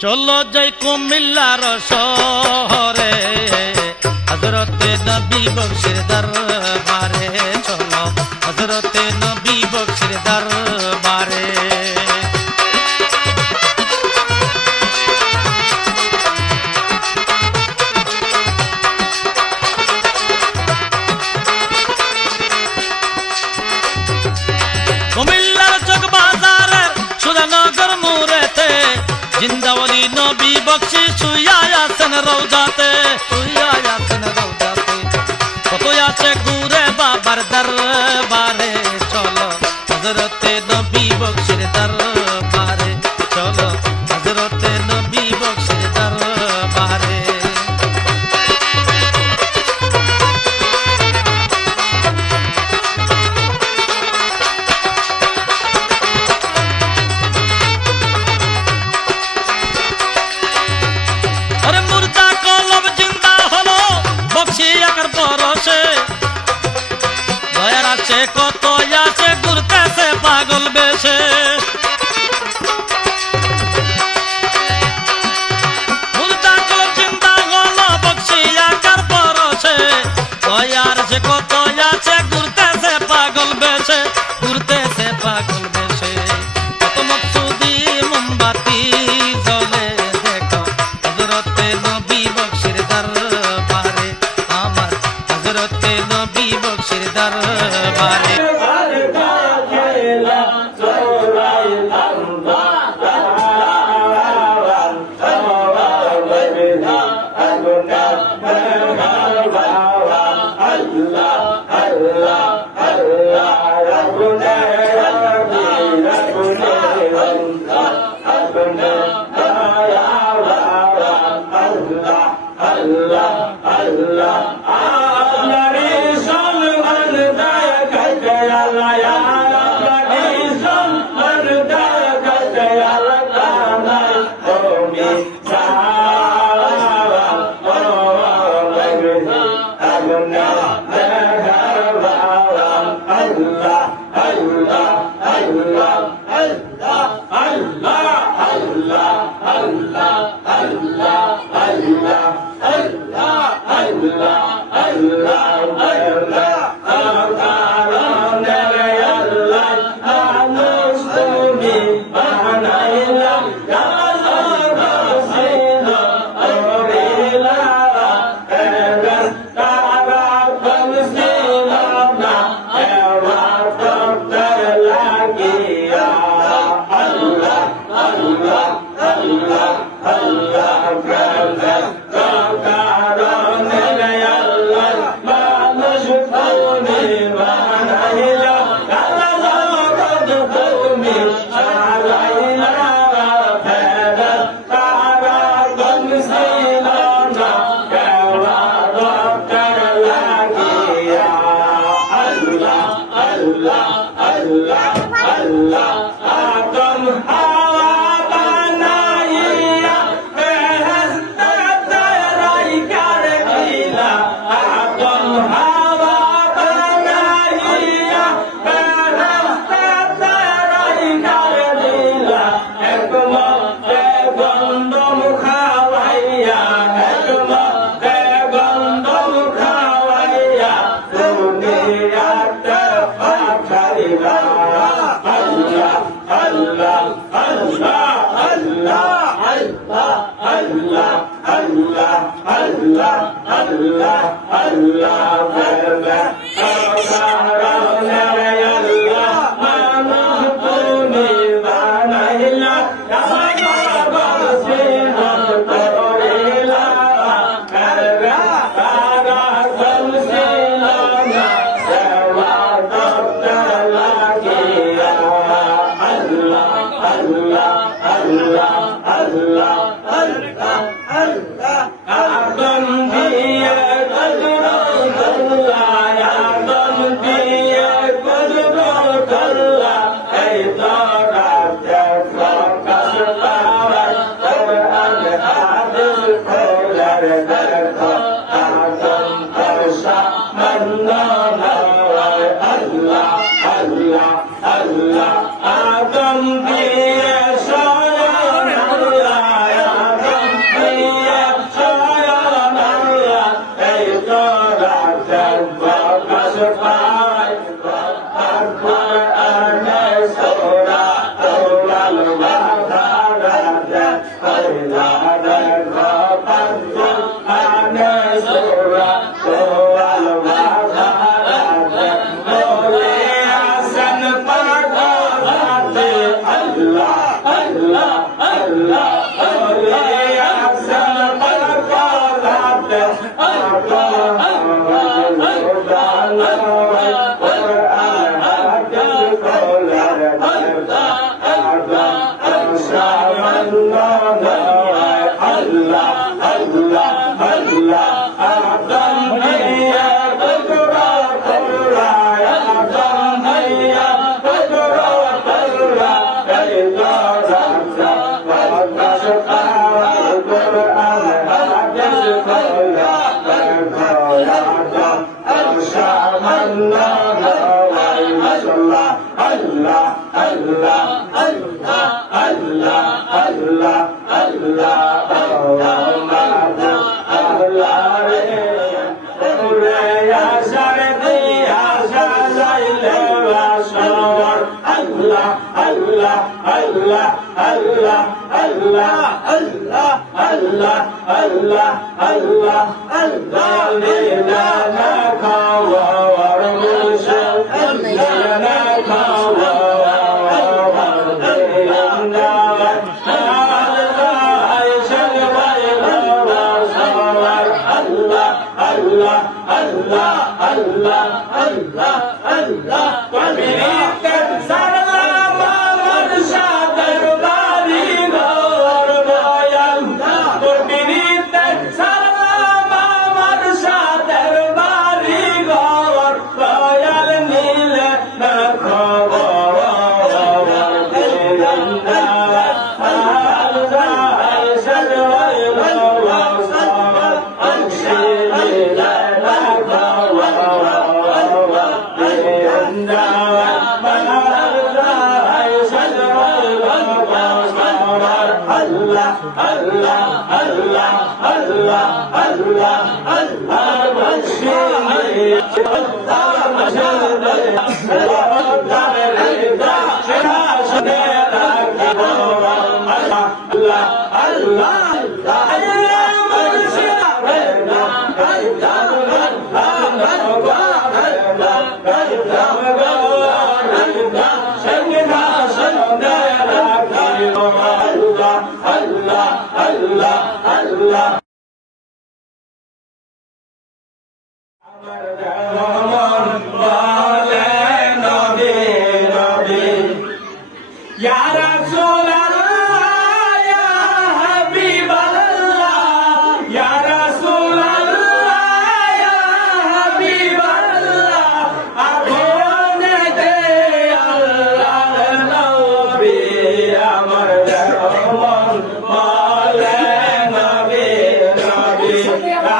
চলো যাই কুমিল্লার শহরে হযরতে নবী বক্সির দরবারে চলো হযরতে নবী বক্সির দরবারে কুমিল্লার চক বাজারের সুধানগর মোড়েতে জিন্দাওয়ালি নবী বক্সি শুইয়া আছেন রওজাতে কত আছে ঘুরে বাবার দরবারে চলো হযরতে নবী বক্সির দরবারে চলো হযরতে নবী বক্সির দরবারে কত আছে ঘুরতেছে পাগল বেশে মুর্দা কলম চিন্তা হলো বক্সি আকার পরশে দয়ার সে কত আছে ঘুরতেছে পাগল বেশে কত মকসুদি মোমবাতি জ্বলে দেখো হযরতে নবী বক্সির দরবারে আমার হযরতে নবী বক্সির দরবারে আদম দিয়ে সরণ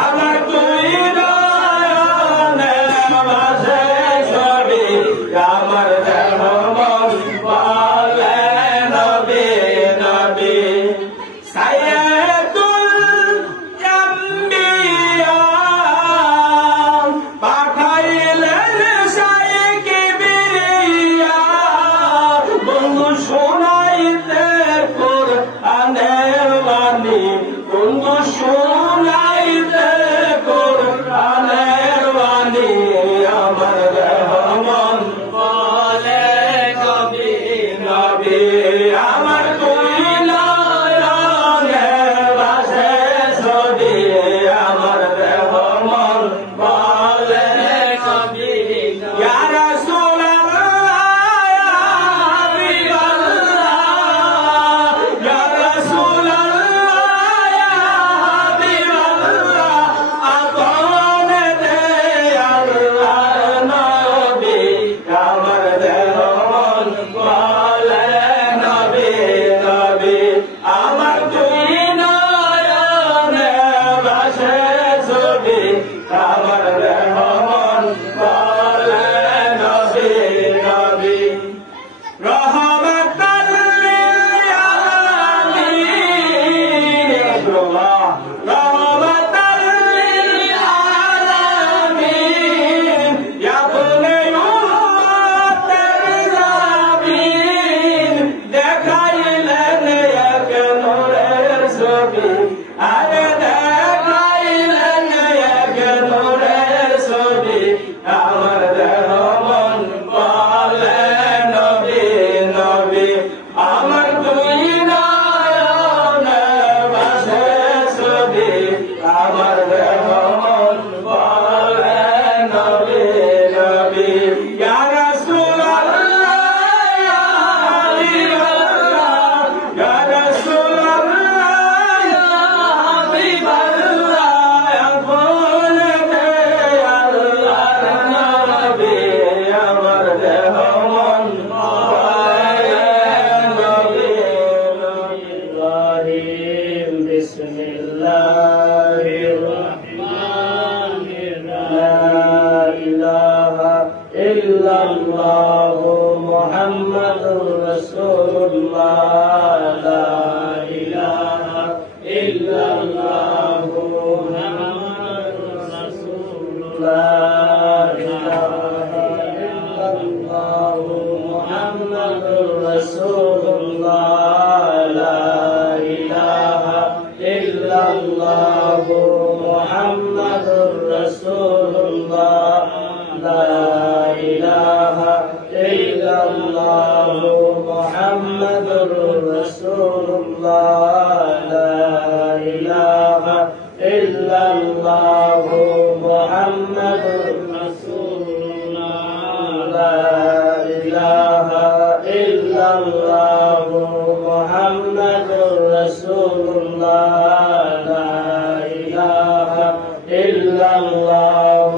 আমার তুই الرحيم بسم الله الرحمن الرحيم لا إله إلا الله محمد رسول الله لا إله إلا الله محمد رسول الله رسول الله لا إله إلا الله محمد رسول الله لا إله إلا الله محمد رسول الله لا إله إلا الله محمد رسول الله لا إله إلا الله محمد رسول الله لا إله إلا الله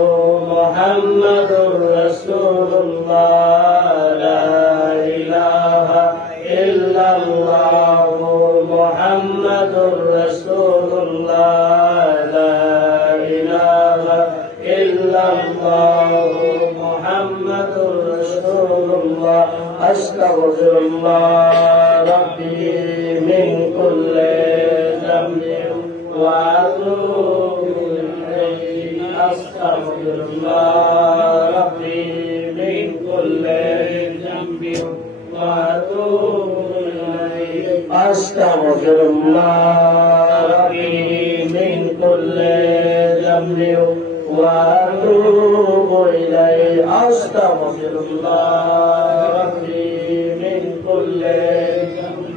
محمد رسول الله لا إله إلا الله محمد رسول الله لا إله إلا الله محمد رسول الله أستغفر الله ربي من كل ذنب وأتوب إليه أستغفر الله ربي من كل ذنب وأتوب إليه أستغفر الله ربي من كل ذنب وأتوب إليه أستغفر الله ربي من كل ذنب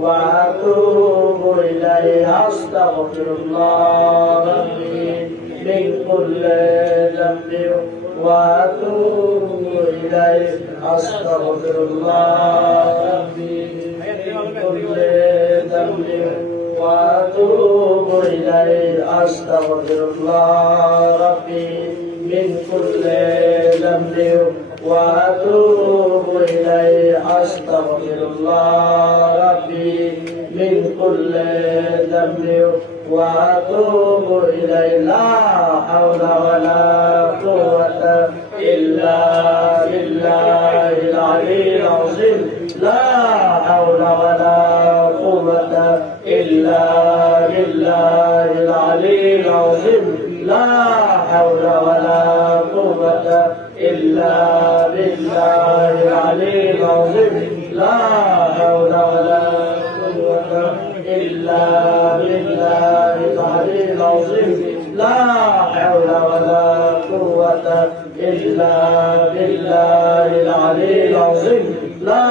وأتوب إليه أستغفر الله ربي من كل ذنب وأتوب إليه أستغفر الله ربي من كل ذنب وأتوب إليه أستغفر الله ربي من كل ذنب وأتوب إليه أستغفر الله ربي من كل ذنب وأتوب إليه لا حول ولا قوة إلا بالله العلي العظيم لا حول ولا قوة إلا بالله العلي العظيم لا حول ولا قوة إلا بالله العلي العظيم لا حول ولا قوة إلا بالله العلي العظيم لا حول ولا قوة إلا بالله العلي العظيم لا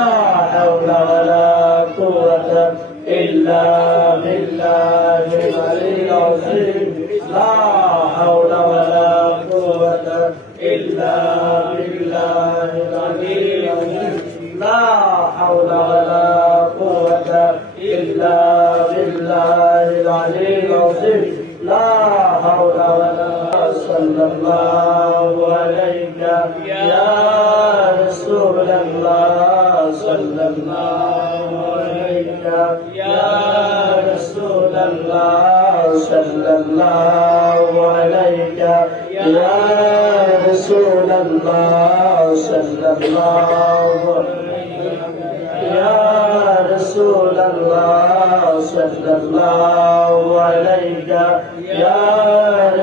حول ولا قوة إلا بالله العلي العظيم لا حول ولا قوة إلا بالله العلي العظيم لا حول ولا قوة إلا بالله العلي العظيم لا حول ولا صلى الله عليك يا رسول الله صلى الله عليك يا رسول الله صلى الله عليك يا رسول الله صلى الله يا رسول الله صلى الله عليك يا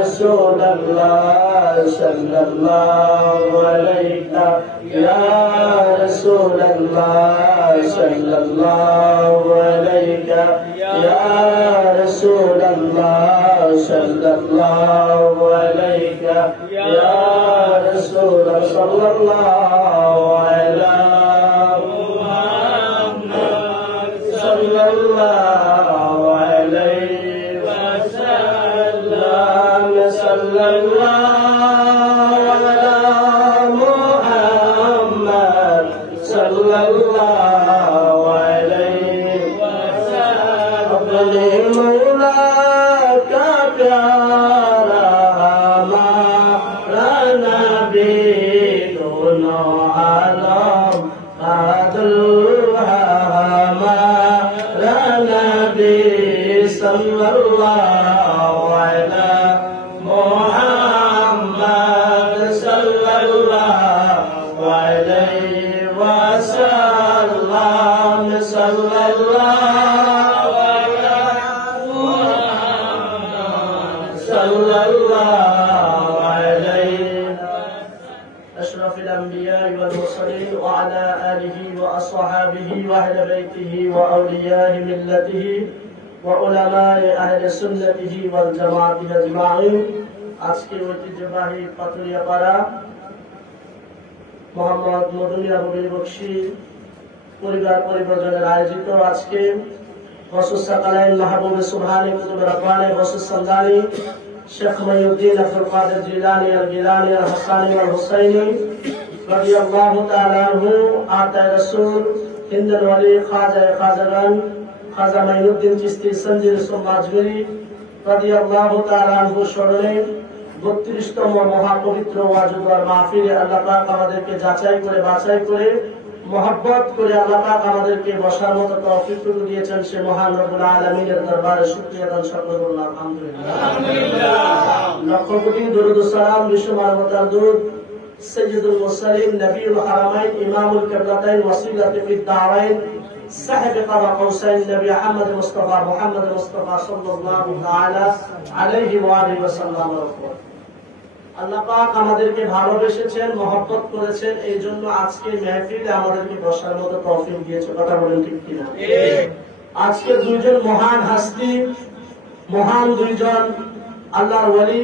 رسول الله صلى الله عليك يا رسول الله صلى الله عليك يا رسول الله صلى الله عليك يا رسول صلى الله على محمد صلى الله عليه وسلم صلى الله على محمد صلى الله عليه وسلم أفضل مولاك प्यारा हमारा नबी दोनों आलम आदल हमारा नबी সাল্লাল্লাহু আলা মুহাম্মাদ সাল্লাল্লাহু আলাইহি ওয়াসাল্লাম সাল্লাল্লাহু আলা মুহাম্মাদ সাল্লাল্লাহু আলাইহি أشرف الأنبياء والمرسلين وعلى آله وأصحابه وأهل بيته وأولياء ملته وعلماء أهل سنته والجماعة أجمعين আজকে ঐতিহ্যবাহী পাথুরিয়াপাড়া মোহাম্মদ মদনী আবু বকশী পরিবার পরিবর্তনের আয়োজিত আজকে ওয়াসুসাকালাইন মাহবুব সুবহানি কুতুব রাব্বানি ওয়াসুসান্দানি शेख मयूद्दीन अब्दुल कादिर जिलानी अल गिलानी अल हसानी अल हुसैनी रज़ियल्लाहु ताला अन्हु आता रसूल हिंदन वली ख्वाजा ख्वाजागन ख्वाजा मঈনুদ্দিন চিশতি সঞ্জির সুমাজগরি रज़ियल्लाहु ताला अन्हु স্মরণে 32তম মহাপবিত্র ওয়াজুদার মাহফিলে আল্লাহ পাক আমাদেরকে যাচাই করে বাছাই করে मोहब्बत করে আল্লাহ পাক আমাদেরকে বসার মতো তৌফিক দিয়েছেন সে মহান রব্বুল আলামিনের দরবারে শুকরিয়া দান সকলে বলুন আলহামদুলিল্লাহ লক্ষ কোটি দরুদ ও সালাম বিশ্ব মানবতার দূত সাইয়্যিদুল মুরসালিন নবীউল হারামাইন ইমামুল কিবলাতাইন ওয়াসিলাতুল ফিদ দারাইন সাহেব কাবা কৌসাইন নবী আহমদ মুস্তাফা সাল্লাল্লাহু তাআলা আলাইহি ওয়া আলিহি ওয়াসাল্লাম। আল্লাহ পাক আমাদেরকে ভালোবেসেছেন মহব্বত করেছেন এই জন্য আজকে মাহফিলে আমাদেরকে বসার মতো তৌফিক দিয়েছে। কথা বলেন ঠিক কিনা? আজকে দুইজন মহান হাস্তি, মহান দুইজন আল্লাহর ওয়ালি,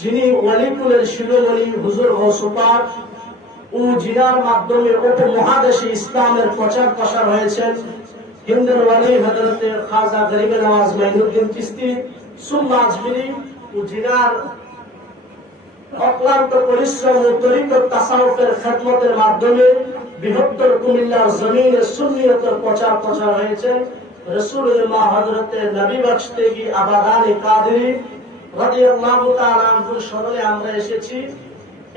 যিনি ওয়ালিকুলের শিরোমণি হুজুর গৌসে পাক ও জিনার মাধ্যমে উপমহাদেশে ইসলামের প্রচার প্রসার হয়েছেন হিন্দের ওয়ালি হযরত খাজা গরিবে নওয়াজ মঈনুদ্দিন চিশতি সুন্নাহ আজমিরি ও জিনার অক্লান্ত পরিশ্রম ও তরিকত তাসাউফের খেদমতের মাধ্যমে বৃহত্তর কুমিল্লার জমিনে সুন্নিয়তের প্রচার প্রসার হয়েছে। রাসূলুল্লাহ হযরত নবী বখশতেগি আবাদানি কাদেরী রাদিয়াল্লাহু তাআলা আনহুর স্মরণে আমরা এসেছি।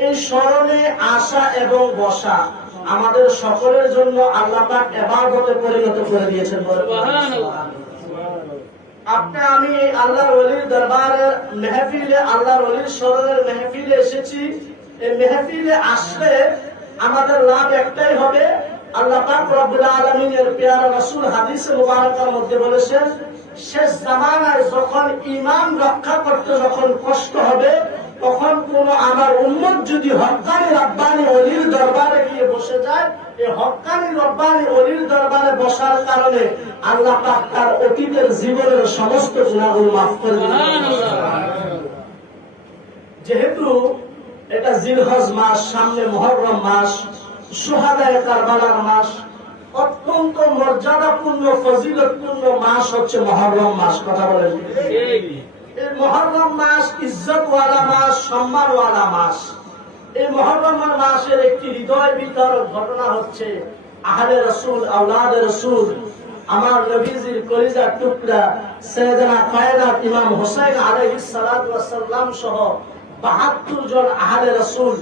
এই স্মরণে আসা এবং বসা আমাদের সকলের জন্য আল্লাহ পাক ইবাদতে পরিণত করে দিয়েছেন। সুবহানাল্লাহ। আপনি আমি এই আল্লাহর ওলির দরবারের মেহফিলে আল্লাহর ওলির স্মরণের মেহফিলে এসেছি। এই মেহফিলে আসলে আমাদের লাভ একটাই হবে, আল্লাহ পাক রব্বুল আলামিনের প্যারা রাসূল হাদিসে মুবারাকার মধ্যে বলেছেন শেষ জামানায় যখন ঈমান রক্ষা করতে যখন কষ্ট হবে তখন কোন আমার উম্মত যদি হক্কানি রব্বানি ওলির দরবারে গিয়ে বসে যায়, এই হক্কানি রব্বানি ওলির দরবারে বসার কারণে আল্লাহ পাক তার অতীতের জীবনের সমস্ত গুনাহগুলো মাফ করে দিবেন। যেহেতু এটা জিলহজ মাস, সামনে মুহররম মাস, শুহাদায়ে কারবালার মাস, অত্যন্ত মর্যাদাপূর্ণ ফজিলতপূর্ণ মাস হচ্ছে মুহররম মাস। কথা বলেন ঠিক? এই মুহররম মাস ইজ্জতওয়ালা মাস, সম্মানওয়ালা মাস। এই মুহররম মাসের একটি হৃদয় বিদারক ঘটনা হচ্ছে আহলে রাসূল, আওলাদে রাসূল, আমার নবীজির কলিজার টুকরা সাইয়েদনা কায়নাত ইমাম হুসাইন আলাইহিস সালাতু ওয়াস সালাম সহ ৭২ জন আহলে রাসূল,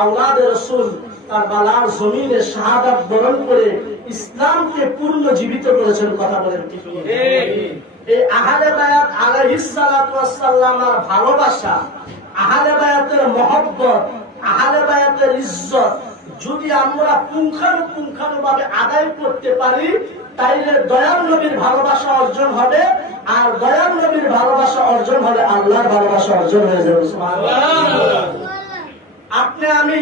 আওলাদে রাসূল কারবালার জমিনে শাহাদাত বরণ করে ইসলামকে পূর্ণ জীবিত করেছেন। কথা বলেন ঠিক? এই আহলে বায়াত আলাইহিস সালাতু ওয়াস সালামের ভালোবাসা, আহলে বায়াতের মহব্বত, আহলে বায়াতের ইজ্জত যদি আমরা পুঙ্খানুপুঙ্খানুভাবে আদায় করতে পারি তাইলে দয়াল নবীর ভালোবাসা অর্জন হবে, আর দয়াল নবীর ভালোবাসা অর্জন হলে আল্লাহর ভালোবাসা অর্জন হয়ে যাবে। সুবহানাল্লাহ। আপনি আমি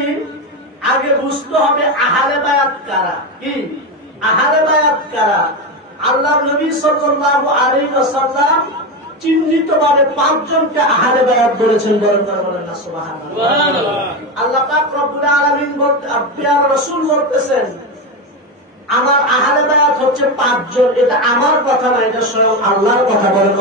আগে বুঝতে হবে আহলে বায়াত কারা। কি আহলে বায়াত কারা? আল্লাহর নবী সাল্লাল্লাহু আলাইহি ওয়াসাল্লাম চিহ্নিতভাবে ৫ জনকে আহলে বায়াত বলেছেন। বলেন না সুবহানাল্লাহ। আল্লাহ পাক রব্বুল আলামিন প্যারা রাসূল বলতেছেন আমার আহলে বায়াত হচ্ছে ৫ জন। এটা আমার কথা না, এটা স্বয়ং আল্লাহর কথা। বলেন